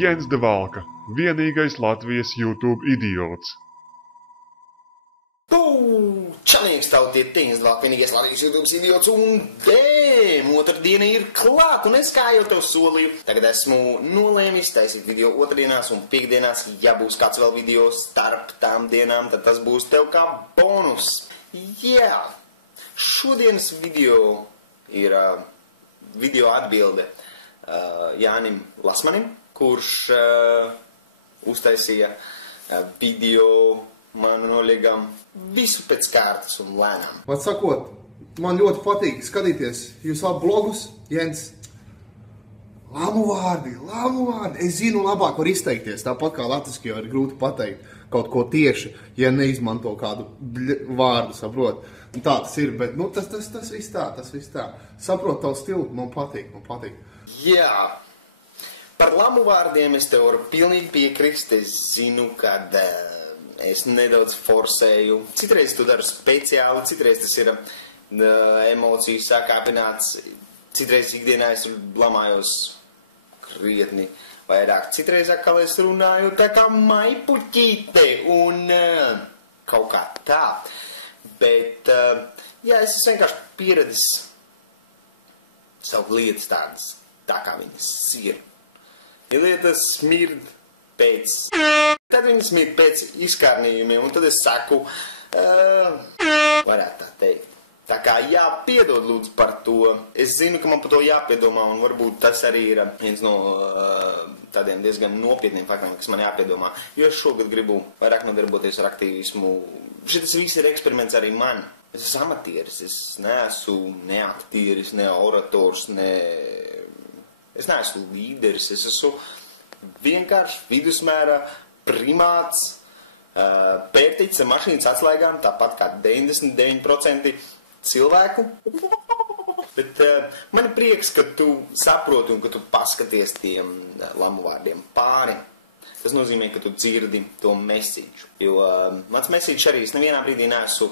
Jens de Valka, vienīgais Latvijas YouTube idiots. Čalnieks tautiet Jens de Valka, vienīgais Latvijas YouTube idiots, un otrdiena ir klāt, un es kā jau tev solīju, tagad esmu nolēmis taisīt video otrdienās un piekdienās, ja būs kāds vēl video starp tām dienām, tad tas būs tev kā bonus. Jā, šodienas video ir video atbilde Jānim Lasmanim, kurš uztaisīja video manu noliegam visu pēc kārtas un lēnām. Vat sakot, man ļoti patīk skatīties jūs abu blogus, Jens. Lamu vārdi. Es zinu, labāk var izteikties, tāpat kā latviski jau ir grūti pateikt kaut ko tieši, ja neizmanto kādu vārdu, saprot. Un tā tas ir, bet nu, tas viss tā. Saprot tavu stilu, man patīk. Jā, par lamu vārdiem es tev varu pilnīgi piekrist. Es zinu, kad es nedaudz forsēju. Citreiz tu dari speciāli, citreiz tas ir emocijas sākāpināts. Citreiz ikdienā es lamājos krietni vairāk. Citreiz atkal es runāju tā kā maipuķīte un kaut kā tā. Bet, jā, es esmu vienkārši pieredzis savu lietas tādas, tā kā viņas ir. Ja lietas smird pēc, tad viņas smird pēc izkārnījumiem, un tad es saku, varētu tā teikt. Tā kā jāpiedod lūdzu par to. Es zinu, ka man par to jāpiedomā, un varbūt tas arī ir viens no tādiem diezgan nopietniem faktiem, kas man jāpiedomā. Jo es šogad gribu vairāk nodarboties ar aktīvismu. Šitas viss ir eksperiments arī man. Es esmu amatieris, es neesmu ne aktieris, ne orators, es neesmu līderis, es esmu vienkārši vidusmēra primāts, pērtiķis ar mašīnas atslēgām, tāpat kā 99% cilvēku. Bet man ir prieks, ka tu saproti un ka tu paskaties tiem lamu vārdiem pāri. Tas nozīmē, ka tu dzirdi to message. Jo mans message arī es nevienā brīdī neesmu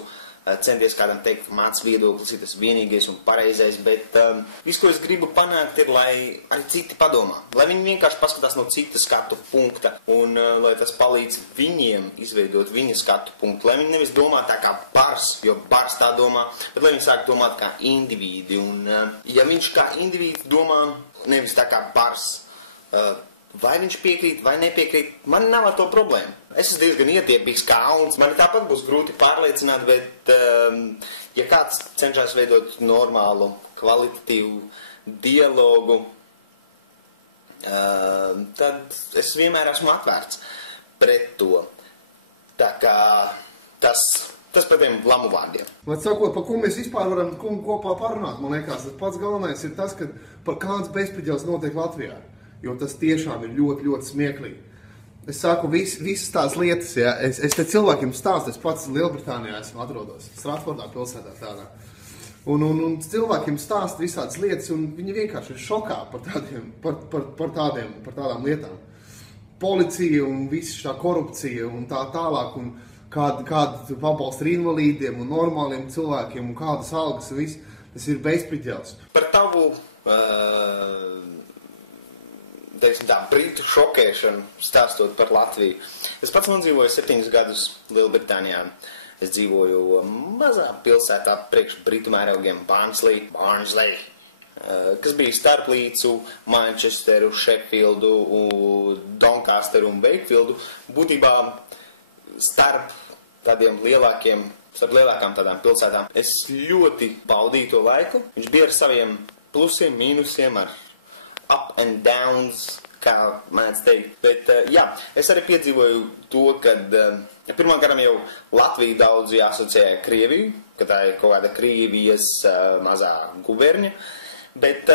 centies kādam teikt, mans viedoklis ir tas vienīgais un pareizais, bet viss, ko es gribu panākt, ir, lai arī citi padomā. Lai viņi vienkārši paskatās no cita skatu punkta un lai tas palīdz viņiem izveidot viņa skatu punktu. Lai viņi nevis domā tā kā bars, jo bars tā domā, bet lai viņi sāk domāt kā indivīdi. Un ja viņš kā indivīds domā nevis tā kā bars, vai viņš piekrīt vai nepiekrīt, man nav ar to problēmu. Es esmu diezgan ietiepīgs kā auns, man tāpat būs grūti pārliecināt, bet ja kāds cenšas veidot normālu, kvalitatīvu dialogu, tad es vienmēr esmu atvērts pret to. Tā kā tas par tiem lamu vārdiem. Vat sakot, par ko mēs vispār varam kopā parunāt, man liekas, tas pats galvenais ir tas, ka par kāds bezspriģels notiek Latvijā. Jo tas tiešām ir ļoti smieklīgi. Es saku visas tās lietas, ja, es te cilvēkiem stāstu, es pats Lielbritānijā esmu atrodos, Stratfordā pilsētā tādā. Un cilvēkiem stāstu visādas lietas, un viņi vienkārši ir šokā par tādām lietām. Policija un visa šā korupcija un tā tālāk, un kāda pabalsta ar invalīdiem un normāliem cilvēkiem un kādas algas un viss, tas ir bezspriģels. Par tavu teiksim tā, britu šokēšanu stāstot par Latviju. Es pats dzīvoju 7 gadus Lielbritānijā. Es dzīvoju mazā pilsētā priekš britu mēraugiem Barnsley, kas bija starp līdzu Manchesteru, Sheffieldu, Doncasteru un Wakefieldu. Būtībā starp lielākām tādām pilsētām. Es ļoti baudīju to laiku. Viņš bija ar saviem plusiem, mīnusiem, ar up and downs, kā mēdz teikt. Bet, jā, es arī piedzīvoju to, kad pirmā garam jau Latviju daudzi asociēja Krieviju, ka tā ir kaut kāda Krievijas mazā guberņa. Bet,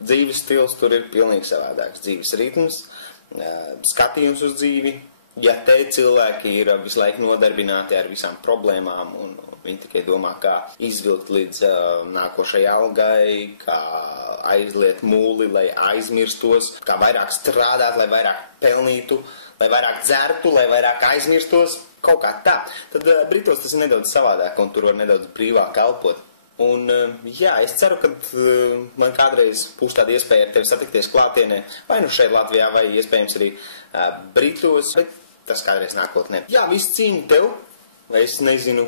dzīves stils tur ir pilnīgi savādāks. Dzīves ritms, skatījums uz dzīvi. Ja te cilvēki ir visu laiku nodarbināti ar visām problēmām un viņi tikai domā, kā izvilkt līdz nākošai algai, kā aizliet mūli, lai aizmirstos, kā vairāk strādāt, lai vairāk pelnītu, lai vairāk dzertu, lai vairāk aizmirstos, kaut kā tā. Tad Britos tas ir nedaudz savādāk un tur var nedaudz brīvāk elpot. Un, jā, es ceru, ka man kādreiz būs tāda iespēja ar tevi satikties klātienē, vai nu šeit Latvijā, vai iespējams arī Britos, bet tas kādreiz nākotnē. Jā, visu cīņu tev, vai es nezinu,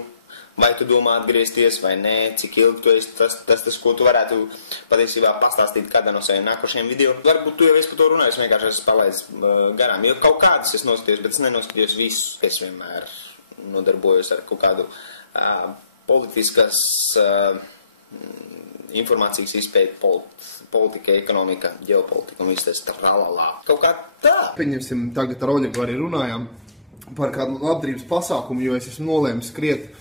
vai tu domā atgriezties vai nē, cik ilgi tu esi, tas, ko tu varētu patiesībā pastāstīt kādā no saviem nākošajiem video. Varbūt tu jau esi par to runājis, vienkārši esmu palaidis garām, jo kaut kādas es noskatījos, bet es nenoskatījos visus. Es vienmēr nodarbojos ar kaut kādu politiskas informācijas izpēti, politika, ekonomika, ģeopolitika un viss tas tralalā. Kaut kā tā. Pieņemsim, tagad ar Oļegu arī runājām par kādu labdarības pasākumu, jo es esmu nolēmis skriet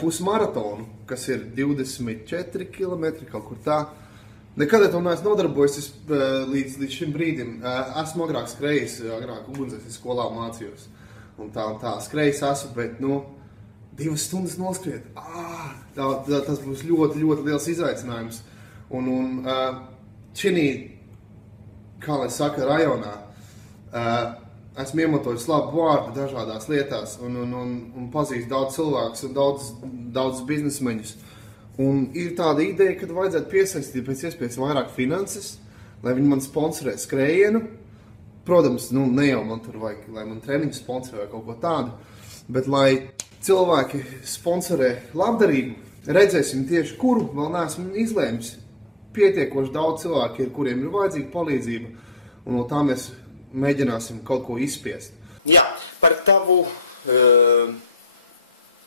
pusmaratonu, kas ir 24 km, kaut kur tā. Nekad to neesmu nodarbojies līdz šim brīdim. Esmu agrāk skrējis, agrāk ugunsdzēsības skolā mācījos. Un tā skrējis esmu, bet, 2 stundas noskriet. Tas būs ļoti, ļoti liels izaicinājums. Un šinī, kā lai saka, rajonā, esmu iemantojis labu vārdu dažādās lietās un pazīst daudz cilvēkus un daudz biznesmeņus. Un ir tāda ideja, ka vajadzētu piesaistīt pēc iespējas vairāk finanses, lai viņi man sponsorē skrējienu. Protams, ne jau man tur vajag, lai man treniņu sponsorē vai kaut ko tādu, bet lai cilvēki sponsorē labdarību, redzēsim tieši, kuru vēl neesmu izlēmis. Pietiekoši daudz cilvēki ir, kuriem ir vajadzīga palīdzība, un no tā mēs mēģināsim kaut ko izspiest. Jā, par tavu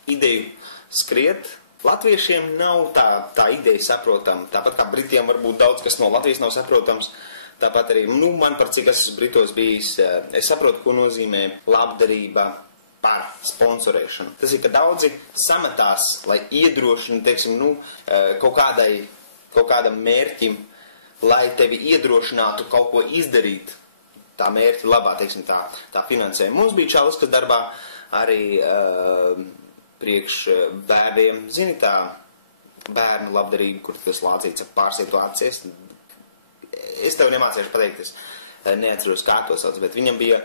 ideju skriet. Latviešiem nav tā ideja saprotama. Tāpat kā Britiem varbūt daudz kas no Latvijas nav saprotams. Tāpat arī, man par cik esmu Britos bijis, es saprotu, ko nozīmē labdarība par sponsorēšanu. Tas ir, ka daudzi sametās, lai iedrošina, teiksim, kaut kādam mērķim, lai tevi iedrošinātu kaut ko izdarīt. Tā mērķa labā, teiksim, tā finansē. Mums bija čalis, kas darbā arī priekš bērniem, zini, tā bērnu labdarība, kur tas lācīts ap pārsituācijas. Es tev nemācīšu pateikt, es neatceros, kā to sauc, bet viņam bija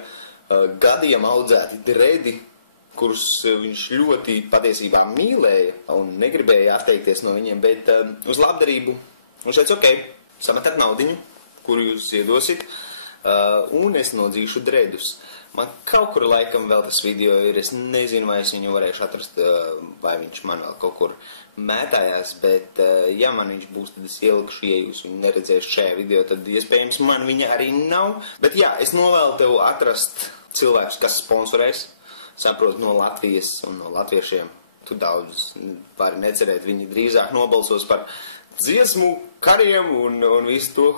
gadiem audzēti dredi, kurus viņš ļoti patiesībā mīlēja un negribēja atteikties no viņiem, bet uz labdarību viņš teica, ok, sametat naudiņu, kuru jūs iedosit, un es nodzīšu dredus. Man kaut kur laikam vēl tas video ir, es nezinu, vai es viņu varēšu atrast, vai viņš man vēl kaut kur mētājās, bet ja man viņš būs, tad es ielikšu, ja jūs viņu neredzēšu šajā video, tad iespējams man viņa arī nav. Bet jā, es novēlu tev atrast cilvēkus, kas sponsorēs, saprot no Latvijas un no latviešiem. Tu daudz vari necerēt, viņi drīzāk nobalsos par dziesmu, kariem un visu to.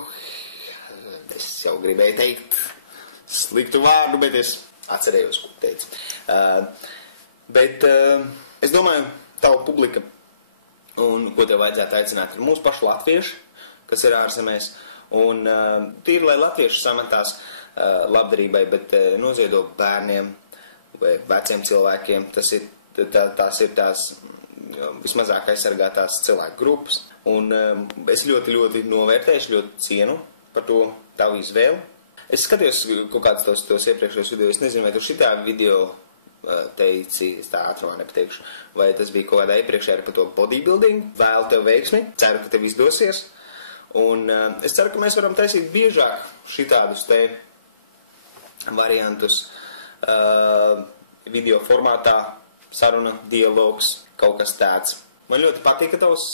Es jau gribēju teikt sliktu vārdu, bet es atcerējos, ko teicu. Bet es domāju, tava publika un ko tev vajadzētu aicināt ir mūsu pašu latvieši, kas ir ārzemēs. Un tīri, lai latvieši sametās labdarībai, bet noziedo bērniem vai veciem cilvēkiem. Tās ir tās vismazāk aizsargātās cilvēku grupas. Un es ļoti, ļoti novērtēšu, ļoti cienu par to tavu izvēli. Es skatījos kaut kādus tos iepriekšējos video, es nezinu, vai tu šitā video teici, es tā ātrumā nepateikšu, vai tas bija kaut kādā iepriekšējā par to bodybuilding. Vēlu tev veiksmi, ceru, ka tev izdosies. Un es ceru, ka mēs varam taisīt biežāk šitādus te variantus video formātā, saruna, dialogs, kaut kas tāds. Man ļoti patīk tavs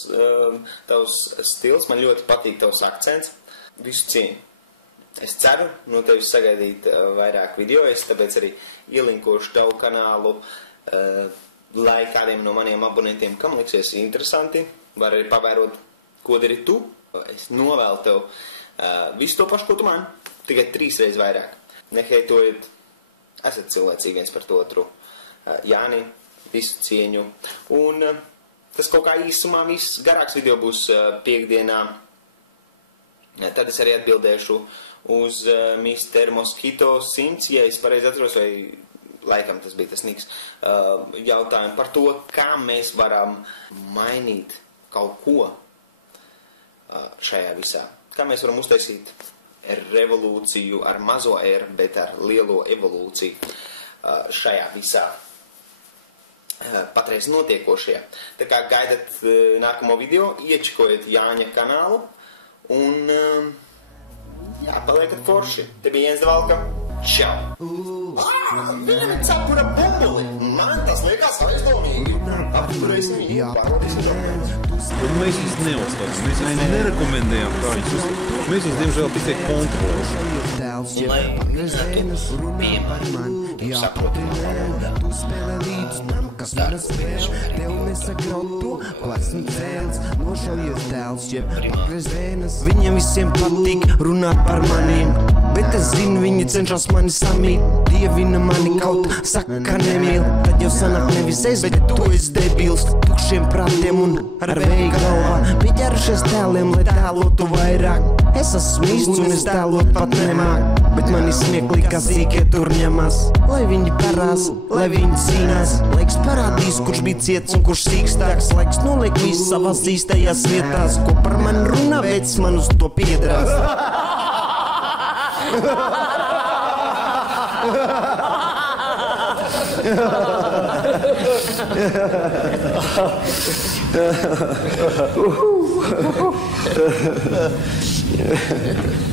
stils, man ļoti patīk tavs akcents. Visu cieņu. Es ceru no tevis sagaidīt vairāk video, es tāpēc arī ielinkošu tavu kanālu, lai kādiem no maniem abonentiem, kam liksies interesanti, var arī pavērot, ko dari tu. Es novēlu tev visu to pašu, ko tu man, tikai 3 reizes vairāk. Neheitojot, esat cilvēcīgi viens par to otru. Jāni, visu cieņu. Un tas kaut kā īsumā viss garāks video būs piekdienā. Tad es arī atbildēšu uz Mr. Mosquito 100, ja es pareizi atceros, vai laikam tas bija tas niks, jautājumu par to, kā mēs varam mainīt kaut ko šajā visā. Kā mēs varam uztaisīt revolūciju ar mazo R, bet ar lielo evolūciju šajā visā. patreiz notiekošie. Tā kā gaidat nākamo video, iečikojiet Jāņa kanālu un jā, paliekat forši. Te bija Jens Devalka. Čau! Viņam ir cepura bumbuli! Man tas liekas aizdomīgi! Apturēs viņu pārādīsim. Un mēs viņus neuzstādām, mēs viņus nerekomendējām kā viņus uzstādāt. Mēs viņus, diemžēl, tikai kontrolējam. Un lai nezinātu, piemēram, saprotamā valodā. Kas tā ir nesagraut to, ko esmu cēlis, nošaujies dēls, jeb pagrezēnas. Viņiem visiem patīk runāt par maniem, bet es zinu, viņi cenšas mani samīt. Dievina mani kaut saka, ka nemīl, tad jau sanāk nevis es, bet tu esi debils. Tukšiem prātiem un ar vēju galvā, pieķerušies tēliem, lai tēlotu vairāk. Es esmu īsts un es tēlot pat nemāk, bet mani smieklī, kā zīkie tur ņemās. Lai viņi parās, lai viņi cīnās, laiks parādīs, kurš bija ciets un kurš sīkstāks. Laiks noliek visu savās īstajās vietās, ko par mani runā, veids man uz to piedrās. Yeah.